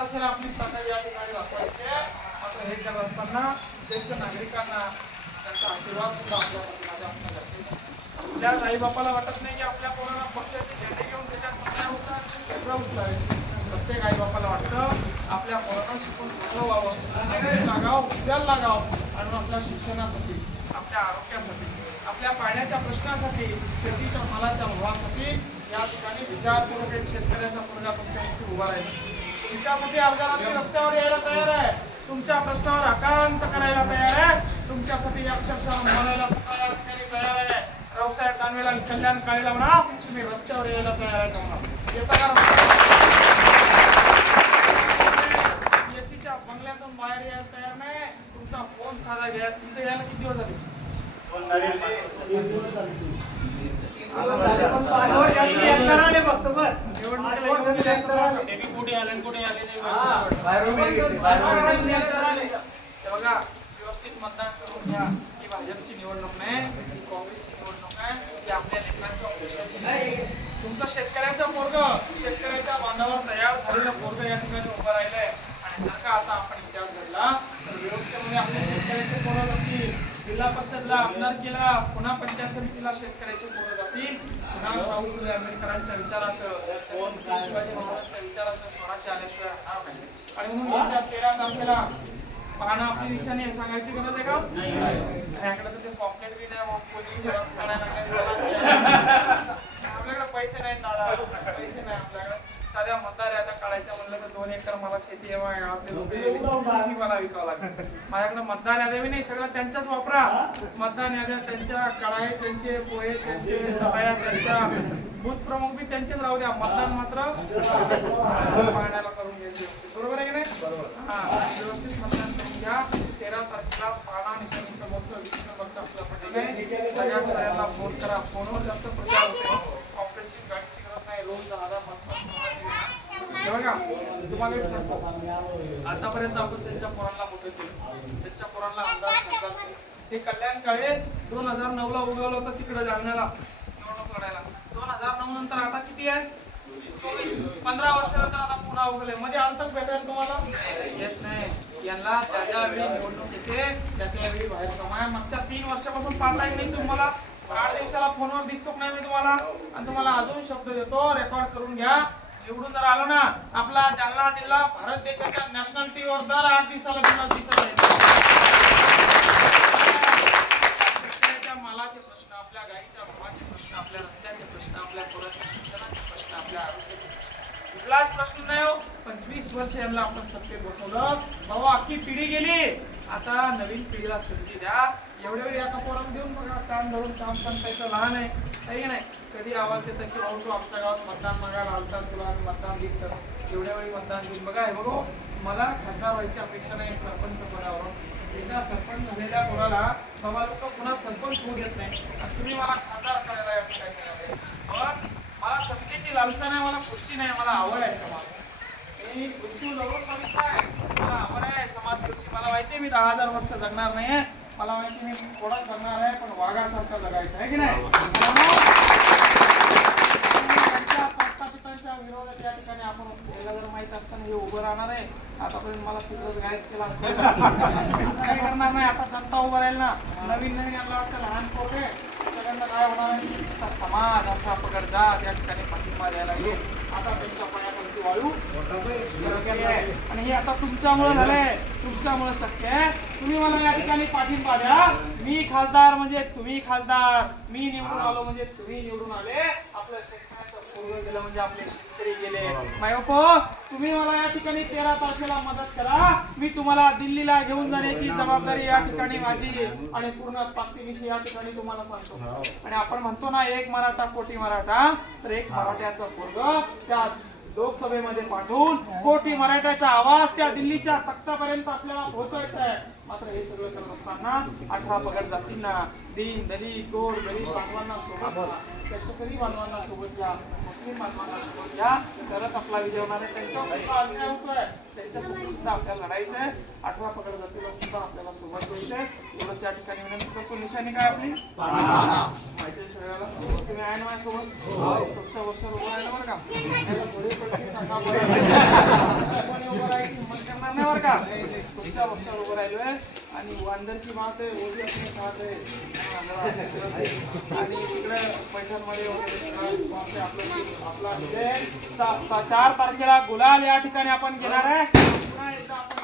तारखेला आपली सकाळी या ठिकाणी दाखवायची आहे. मात्र हे करत असताना ज्येष्ठ नागरिकांना त्यांचा आशीर्वाद सुद्धा आपल्यासाठी माझ्या आपल्या साईबापाला वाटत नाही की आपल्या पोरांना पक्षाचे झेंडे घेऊन त्याच्यात सगळ्या होतात उचलावे प्रत्येक आईबापाला वाटतं आपल्या पोरांना शिकून मोठं व्हावं. लागावं उद्याला लागावं. आणि आपल्या शिक्षणासाठी आपल्या आरोग्यासाठी आपल्या पाण्याच्या प्रश्नासाठी शेतीच्या मालाच्या भावासाठी या ठिकाणी विचारपूर्वक एक शेतकऱ्याचा मुलगा तुमच्यासाठी उभा राहील. तुमच्यासाठी अर्धरात्री रस्त्यावर यायला तयार आहे. तुमच्या प्रश्नावर आकांत करायला तयार आहे. तुमच्यासाठी अक्षरशः बोलायला तयार आहे. रावसाहेब दानवेला कल्याण काळेला म्हणा तुम्ही रस्त्यावर यायला तयार आहे म्हणा? येता का एसीच्या बंगल्यातून बाहेर यायला तयार नाही. तुमचा फोन साधा घ्या. तिथे यायला किती दिवस झाले. बघा. व्यवस्थित मतदान करून घ्या ही भाजपची निवडणूक नाही ही काँग्रेसची निवडणूक आहे ही आपल्या लेकरांच्या भविष्याची नाही. तुमचा शेतकऱ्याचं पोरग शेतकऱ्याच्या बांधावर तयार झालेलं पोरग या ठिकाणी उभं राहिलंय आणि जर का आता आपण इतिहास घडला तर व्यवस्थेमध्ये आपल्या शेतकऱ्याचे पोरं जिल्हा परिषदला आमदारकीला पुन्हा पंचायत समितीला शेतकऱ्याचे पोरं जातील. पुन्हा शाहू फुले आंबेडकरांच्या विचाराचं शिवाजी महाराजांच्या विचाराचं स्वराज्य आल्याशिवाय राहणार नाही. आणि म्हणून तेरा तारखेला पाहणं आपली निशाणी सांगायची गरज आहे का? माझ्याकडे तर ते पॉम्पलेट बी नाही कोणी झेरॉक्स काढायला लागले. आपल्याकडे पैसे नाही दादा. पैसे नाही आपल्याकडे. साध्या मतदार काढायच्या म्हणलं तर दोन एकर मला शेती मला विकावं लागेल. माझ्याकडे मतदान याद्या नाही सगळं त्यांच्याच वापरा. मतदान याद्या त्यांच्या कळाई त्यांचे पोहे त्यांचे चटाया त्यांच्या बूथ प्रमुख बी त्यांचेच राहू द्या. मतदान मात्र पाहण्याला करून घ्यायचे बरोबर आहे की नाही? हा व्यवस्थित मतदान करून घ्या. तेरा तारखेला पाणा निशाणी समोरचं वीस नंबरचा आपला पटेल सगळ्या सगळ्यांना फोन करा. फोनवर जास्त प्रचार होते ऑपरेशन गाडीची गरज नाही रोज दहा दहा पाच पाच हे बघा तुम्हाला एक सांगतो. आतापर्यंत आपण त्यांच्या पोरांना मोठं केलं. त्यांच्या पोरांना आमदार खासदार कल्याण काळे दोन हजार नऊ ला उगवलं होतं तिकडे जालन्याला. निवडणूक लढायला. दोन हजार नऊ नंतर आता किती आहे? चोवीस. पंधरा वर्षानंतर आता पुन्हा उगले मध्ये अंतक भेटेल तुम्हाला? येत नाही. यांना त्या ज्या वेळी निवडणूक येते त्या त्या वेळी बाहेर कमाय मागच्या तीन वर्षापासून पाहताय नाही तुम्हाला. आठ दिवसाला फोनवर दिसतो नाही मी तुम्हाला. आणि तुम्हाला अजून शब्द देतो. रेकॉर्ड करून घ्या. निवडून जर आलो ना आपला जालना जिल्हा भारत देशाच्या नॅशनल टीव्हीवर दर आठ दिवसाला तुम्हाला दिसत आहे शेतकऱ्याच्या मालाचे प्रश्न आपल्या गाईच्या भावाचे प्रश्न आपल्या रस्त्याचे प्रश्न आपल्या पोराच्या शिक्षणाचे प्रश्न आपल्या आरोग्याचे प्रश्न. कुठलाच प्रश्न नाही हो. पंचवीस वर्ष यांना आपण सत्तेत बसवलं. बाबा अख्खी पिढी गेली. आता नवीन पिढीला संधी द्या. एवढ्या वेळी एका पोराला देऊन बघा काम धरून काम सांगता लहान आहे. काही नाही. कधी आवाज येतं की भाऊ तू आमच्या गावात मतदान मागायला आलता तुला आम्ही मतदान देत तर. एवढ्या वेळी मतदान देईल बघा. हे बघू मला खासदार व्हायची अपेक्षा नाही सरपंच पदावर एकदा सरपंच झालेल्या कोणाला बाबा लोक पुन्हा सरपंच होऊ देत नाही. तुम्ही मला खासदार करायला मला सत्तेची लालसा नाही मला खुर्ची नाही मला आवड आहे समाज मी मृत्यू जवळ बघितला आहे मला आवड आहे समाजसेवेची मला माहिती आहे मी दहा हजार वर्ष जगणार नाही मला माहिती आहे मी थोडा जगणार आहे पण वाघासारखं जगायचं आहे की नाही? त्यांच्या प्रस्थापितांच्या विरोधात या ठिकाणी आपण याला जर माहीत असताना हे उभं राहणार आहे. आतापर्यंत मला तिकडंच गायब केला असेल. काय करणार नाही आता जनता उभं राहील ना. नवीन नवीन यांना वाटतं लहान पोरगे सगळ्यांना काय होणार आता समाज आता पकड जा त्या ठिकाणी पाठिंबा द्यायला येईल आता त्यांच्या पायाखालची वाळू सरकली आहे. आणि हे आता तुमच्यामुळे झालंय. तुमच्यामुळे शक्य आहे. तुम्ही मला या ठिकाणी पाठिंबा द्या. मी खासदार म्हणजे तुम्ही खासदार. मी निवडून आलो म्हणजे तुम्ही निवडून आले. आपल्या शेतकऱ्याचं गेलं म्हणजे आपले शेतकरी गेले. मायबापो तुम्ही मला या ठिकाणी तेरा तारखेला मदत करा. मी तुम्हाला दिल्लीला घेऊन जाण्याची जबाबदारी या ठिकाणी माझी आणि पूर्ण ताकदीनिशी या ठिकाणी तुम्हाला सांगतो. आणि आपण म्हणतो ना एक मराठा कोटी मराठा तर एक मराठ्याचा पोरग त्या लोकसभेमध्ये पाठवून कोटी मराठ्याचा आवाज त्या दिल्लीच्या तख्तापर्यंत आपल्याला पोहोचवायचा आहे. मात्र हे सगळं करत असताना अठरा पगड जातींना दीन दलित गोर गरीब बांधवांना सोबत कष्टकरी बांधवांना सोबत घ्या मुस्लिम बांधवांना सोबत घ्या तरच आपला विजय होणार आहे. त्यांच्यावर सुद्धा होतोय. सुद्धा आपल्याला लढायचं आहे. अठरा पगड जातीला सुद्धा आपल्याला सोबत घ्यायचं आहे. एवढंच या ठिकाणी विनंती करतो. निशाणी काय आपली? माहिती सगळ्याला तुम्ही आहे ना माझ्यासोबत? तुमच्या वर्षावर उभं ना बरं का? थोडी पडली सांगा बरं. कोणी उभं राहिलं? उंचीच्या पक्षावर उभं राहिलो आहे आणि वांदर की मात आहे ओली असणे साथ आहे आणि तिकडे पैठणमध्ये वगैरे आपलं आपला चार तारखेला गुलाल या ठिकाणी आपण घेणार आहे.